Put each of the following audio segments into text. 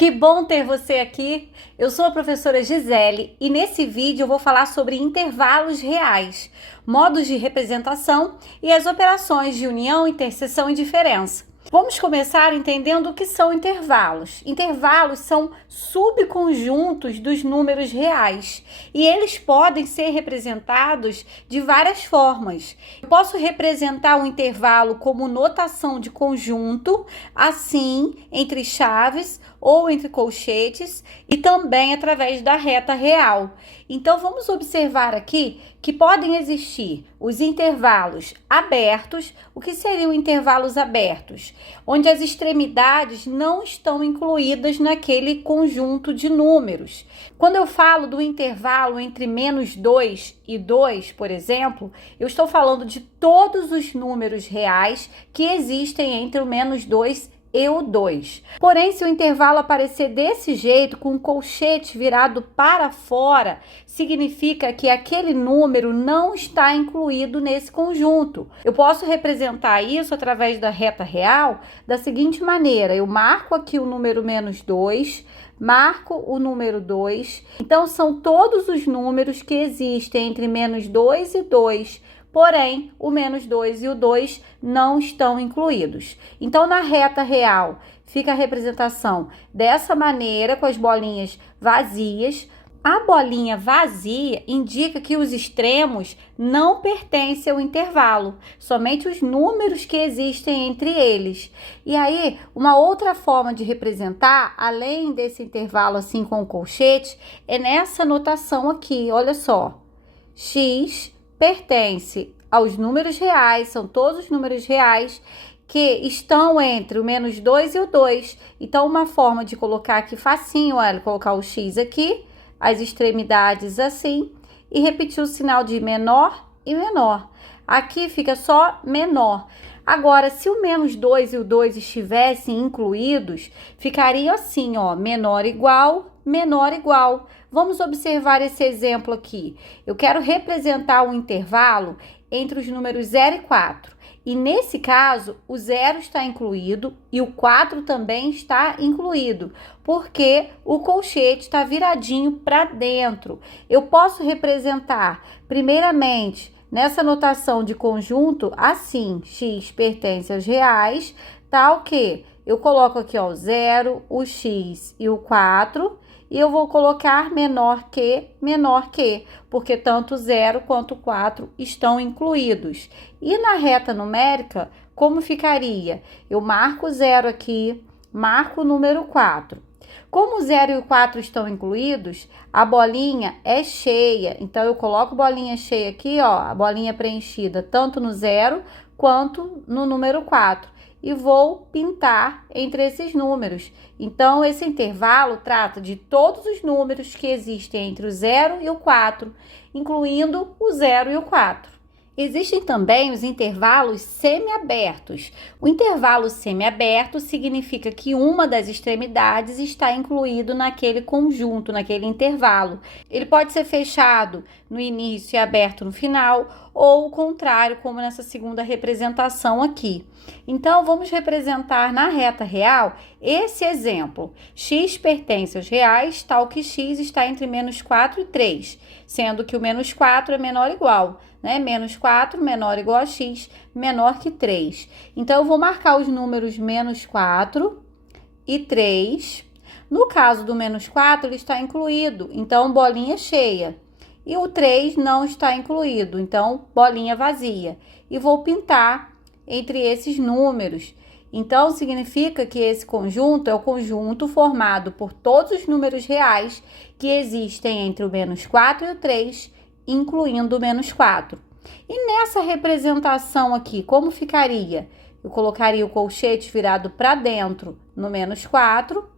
Que bom ter você aqui! Eu sou a professora Gisele e nesse vídeo eu vou falar sobre intervalos reais, modos de representação e as operações de união, interseção e diferença. Vamos começar entendendo o que são intervalos. Intervalos são subconjuntos dos números reais e eles podem ser representados de várias formas. Eu posso representar um intervalo como notação de conjunto, assim, entre chaves ou entre colchetes e também através da reta real. Então, vamos observar aqui que podem existir os intervalos abertos. O que seriam intervalos abertos? Onde as extremidades não estão incluídas naquele conjunto de números. Quando eu falo do intervalo entre -2 e 2, por exemplo, eu estou falando de todos os números reais que existem entre o -2 e o 2. Porém, se o intervalo aparecer desse jeito, com o colchete virado para fora, significa que aquele número não está incluído nesse conjunto. Eu posso representar isso através da reta real da seguinte maneira: eu marco aqui o número -2, marco o número 2. Então, são todos os números que existem entre -2 e 2. Porém, o -2 e o 2 não estão incluídos. Então, na reta real, fica a representação dessa maneira, com as bolinhas vazias. A bolinha vazia indica que os extremos não pertencem ao intervalo, somente os números que existem entre eles. E aí, uma outra forma de representar, além desse intervalo assim com o colchete, é nessa notação aqui, olha só. X pertence aos números reais, são todos os números reais que estão entre o -2 e o 2. Então, uma forma de colocar aqui facinho, olha, colocar o X aqui, as extremidades assim, e repetir o sinal de menor e menor. Aqui fica só menor. Agora, se o -2 e o 2 estivessem incluídos, ficaria assim, ó, menor igual, menor igual. Vamos observar esse exemplo aqui. Eu quero representar um intervalo entre os números 0 e 4. E nesse caso, o 0 está incluído e o 4 também está incluído, porque o colchete está viradinho para dentro. Eu posso representar, primeiramente, nessa notação de conjunto, assim: x pertence aos reais, tal que eu coloco aqui, ó, o 0, o x e o 4, e eu vou colocar menor que, porque tanto o 0 quanto o 4 estão incluídos. E na reta numérica, como ficaria? Eu marco o 0 aqui, marco o número 4. Como o 0 e o 4 estão incluídos, a bolinha é cheia. Então, eu coloco bolinha cheia aqui, ó, a bolinha preenchida tanto no 0 quanto no número 4. E vou pintar entre esses números. Então, esse intervalo trata de todos os números que existem entre o 0 e o 4, incluindo o 0 e o 4. Existem também os intervalos semiabertos. O intervalo semiaberto significa que uma das extremidades está incluído naquele conjunto, naquele intervalo. Ele pode ser fechado no início e aberto no final, ou o contrário, como nessa segunda representação aqui. Então, vamos representar na reta real esse exemplo. X pertence aos reais, tal que x está entre -4 e 3, sendo que o -4 é menor ou igual, né? -4 menor ou igual a x, menor que 3. Então, eu vou marcar os números -4 e 3. No caso do -4, ele está incluído, então bolinha cheia. E o 3 não está incluído, então bolinha vazia. E vou pintar entre esses números. Então, significa que esse conjunto é o conjunto formado por todos os números reais que existem entre o -4 e o 3, incluindo o -4. E nessa representação aqui, como ficaria? Eu colocaria o colchete virado para dentro no -4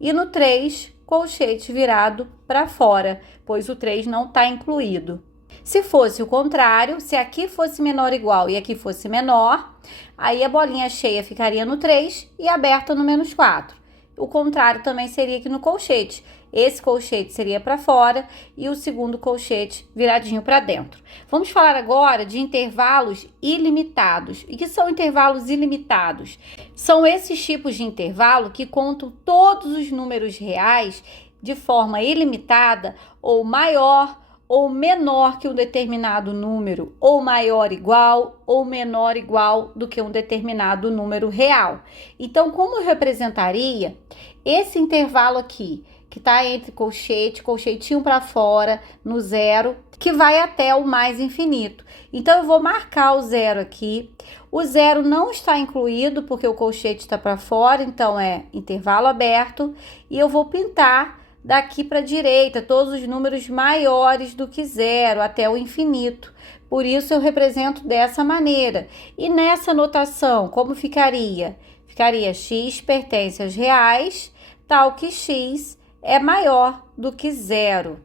e no 3, colchete virado para fora, pois o 3 não está incluído. Se fosse o contrário, se aqui fosse menor ou igual e aqui fosse menor, aí a bolinha cheia ficaria no 3 e aberta no -4. O contrário também seria aqui no colchete. Esse colchete seria para fora e o segundo colchete viradinho para dentro. Vamos falar agora de intervalos ilimitados. E que são intervalos ilimitados? São esses tipos de intervalo que contam todos os números reais de forma ilimitada ou maior ou menor que um determinado número, ou maior igual, ou menor igual do que um determinado número real. Então, como eu representaria esse intervalo aqui, que está entre colchetinho para fora, no zero, que vai até o mais infinito. Então, eu vou marcar o zero aqui. O zero não está incluído, porque o colchete está para fora, então é intervalo aberto. E eu vou pintar daqui para a direita, todos os números maiores do que zero, até o infinito. Por isso, eu represento dessa maneira. E nessa notação, como ficaria? Ficaria x pertence aos reais, tal que x é maior do que zero.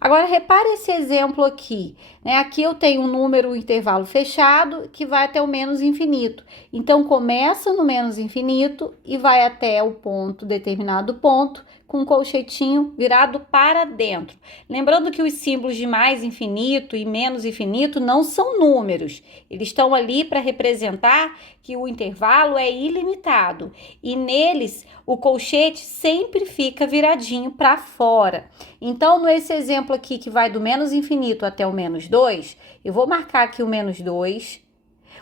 Agora, repare esse exemplo aqui, né? Aqui eu tenho um número, um intervalo fechado, que vai até o menos infinito. Então, começa no menos infinito e vai até o ponto, determinado ponto, com um colchetinho virado para dentro. Lembrando que os símbolos de mais infinito e menos infinito não são números. Eles estão ali para representar que o intervalo é ilimitado. E neles, o colchete sempre fica viradinho para fora. Então, nesse exemplo aqui que vai do menos infinito até o menos 2, eu vou marcar aqui o menos 2.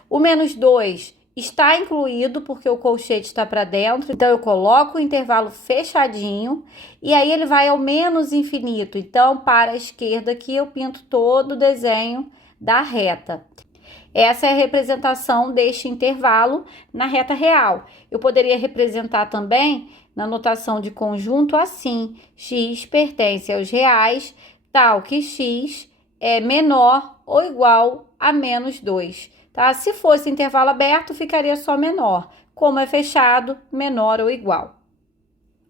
O menos 2 está incluído porque o colchete está para dentro, então eu coloco o intervalo fechadinho e aí ele vai ao menos infinito. Então, para a esquerda aqui eu pinto todo o desenho da reta. Essa é a representação deste intervalo na reta real. Eu poderia representar também na notação de conjunto assim: x pertence aos reais, tal que x é menor ou igual a menos 2. Tá? Se fosse intervalo aberto, ficaria só menor. Como é fechado, menor ou igual.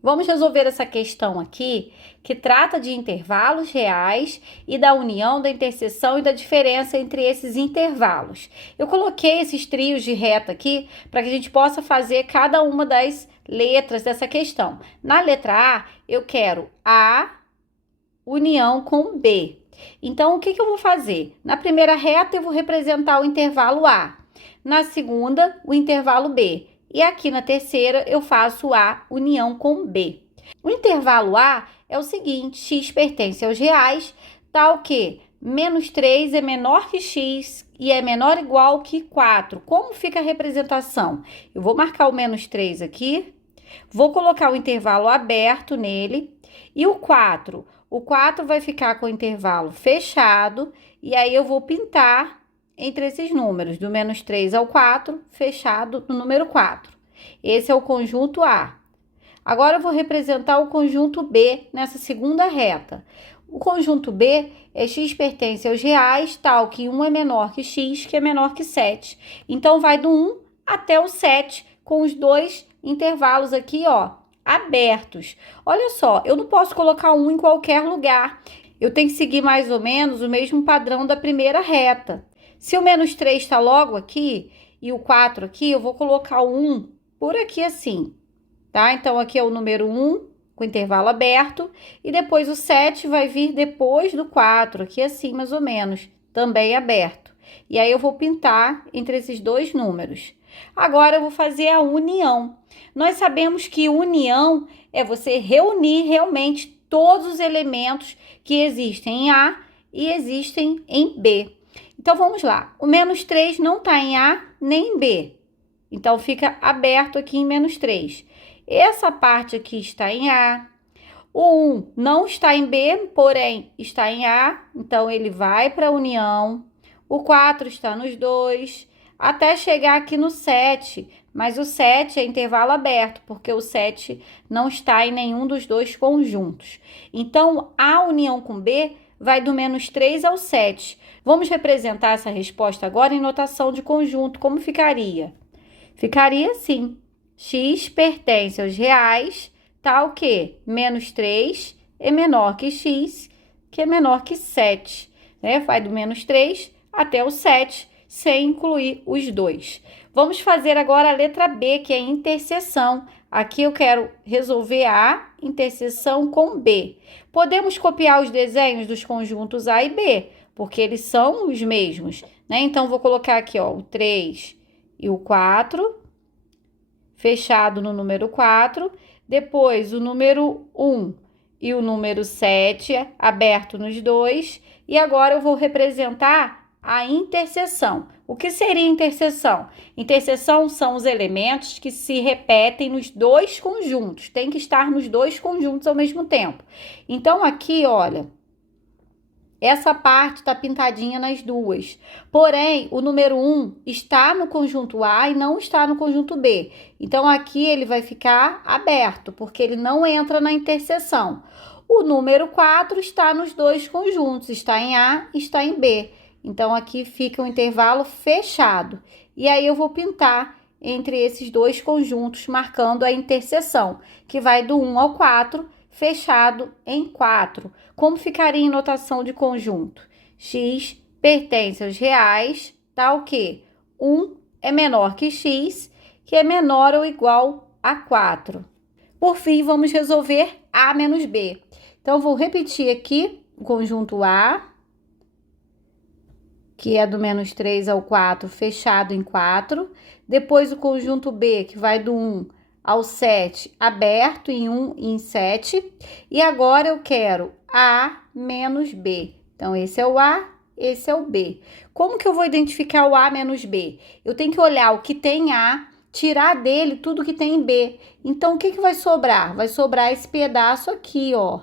Vamos resolver essa questão aqui, que trata de intervalos reais e da união, da interseção e da diferença entre esses intervalos. Eu coloquei esses trios de reta aqui para que a gente possa fazer cada uma das letras dessa questão. Na letra A, eu quero A união com B. Então, o que eu vou fazer? Na primeira reta, eu vou representar o intervalo A. Na segunda, o intervalo B. E aqui na terceira, eu faço A união com B. O intervalo A é o seguinte: x pertence aos reais, tal que menos 3 é menor que x e é menor ou igual que 4. Como fica a representação? Eu vou marcar o menos 3 aqui, vou colocar o intervalo aberto nele e o 4. O 4 vai ficar com o intervalo fechado e aí eu vou pintar entre esses números, do menos 3 ao 4, fechado no número 4. Esse é o conjunto A. Agora eu vou representar o conjunto B nessa segunda reta. O conjunto B é x pertence aos reais, tal que 1 é menor que x, que é menor que 7. Então, vai do 1 até o 7, com os dois intervalos aqui, ó, abertos. Olha só, eu não posso colocar 1 em qualquer lugar. Eu tenho que seguir mais ou menos o mesmo padrão da primeira reta. Se o menos 3 está logo aqui e o 4 aqui, eu vou colocar o 1 por aqui assim, tá? Então, aqui é o número 1, com intervalo aberto, e depois o 7 vai vir depois do 4, aqui assim mais ou menos, também aberto. E aí eu vou pintar entre esses dois números. Agora eu vou fazer a união. Nós sabemos que união é você reunir realmente todos os elementos que existem em A e existem em B. Então, vamos lá. O menos 3 não está em A nem em B. Então, fica aberto aqui em menos 3. Essa parte aqui está em A. O 1 não está em B, porém está em A. Então, ele vai para a união. O 4 está nos dois, até chegar aqui no 7. Mas o 7 é intervalo aberto, porque o 7 não está em nenhum dos dois conjuntos. Então, a união com B vai do menos 3 ao 7. Vamos representar essa resposta agora em notação de conjunto. Como ficaria? Ficaria assim: x pertence aos reais, tal que menos 3 é menor que x, que é menor que 7. Né? Vai do menos 3 até o 7, sem incluir os dois. Vamos fazer agora a letra B, que é a interseção. Aqui eu quero resolver A interseção com B. Podemos copiar os desenhos dos conjuntos A e B, porque eles são os mesmos, né? Então, vou colocar aqui, ó, o 3 e o 4, fechado no número 4. Depois, o número 1 e o número 7, aberto nos dois. E agora eu vou representar a interseção. O que seria interseção? Interseção são os elementos que se repetem nos dois conjuntos. Tem que estar nos dois conjuntos ao mesmo tempo. Então, aqui, olha, essa parte está pintadinha nas duas. Porém, o número 1 está no conjunto A e não está no conjunto B. Então, aqui ele vai ficar aberto, porque ele não entra na interseção. O número 4 está nos dois conjuntos, está em A e está em B. Então, aqui fica um intervalo fechado. E aí, eu vou pintar entre esses dois conjuntos, marcando a interseção, que vai do 1 ao 4, fechado em 4. Como ficaria em notação de conjunto? X pertence aos reais, tá o quê? 1 é menor que x, que é menor ou igual a 4. Por fim, vamos resolver A menos B. Então, vou repetir aqui o conjunto A, que é do menos 3 ao 4, fechado em 4. Depois, o conjunto B, que vai do 1 ao 7, aberto em 1 e em 7. E agora eu quero A menos B. Então, esse é o A, esse é o B. Como que eu vou identificar o A menos B? Eu tenho que olhar o que tem A, tirar dele tudo que tem em B. Então, o que vai sobrar? Vai sobrar esse pedaço aqui, ó.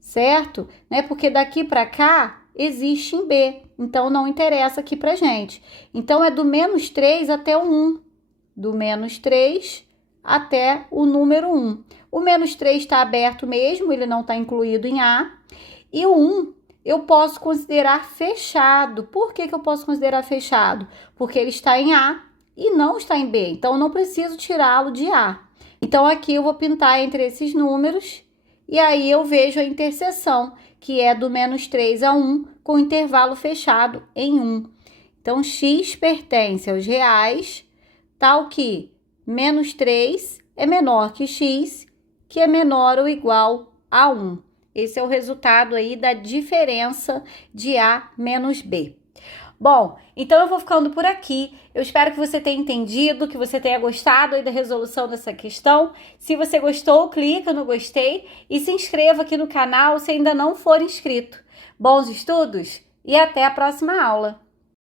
Certo? Né? Porque daqui para cá existe em B. Então, não interessa aqui pra gente. Então, é do menos 3 até o 1. Do menos 3 até o número 1. O menos 3 está aberto mesmo, ele não está incluído em A. E o 1 eu posso considerar fechado. Por que eu posso considerar fechado? Porque ele está em A e não está em B. Então, eu não preciso tirá-lo de A. Então, aqui eu vou pintar entre esses números e aí eu vejo a interseção, que é do menos 3 a 1, com intervalo fechado em 1. Então, x pertence aos reais, tal que menos 3 é menor que x, que é menor ou igual a 1. Esse é o resultado aí da diferença de A menos B. Bom, então eu vou ficando por aqui. Eu espero que você tenha entendido, que você tenha gostado aí da resolução dessa questão. Se você gostou, clica no gostei e se inscreva aqui no canal se ainda não for inscrito. Bons estudos e até a próxima aula!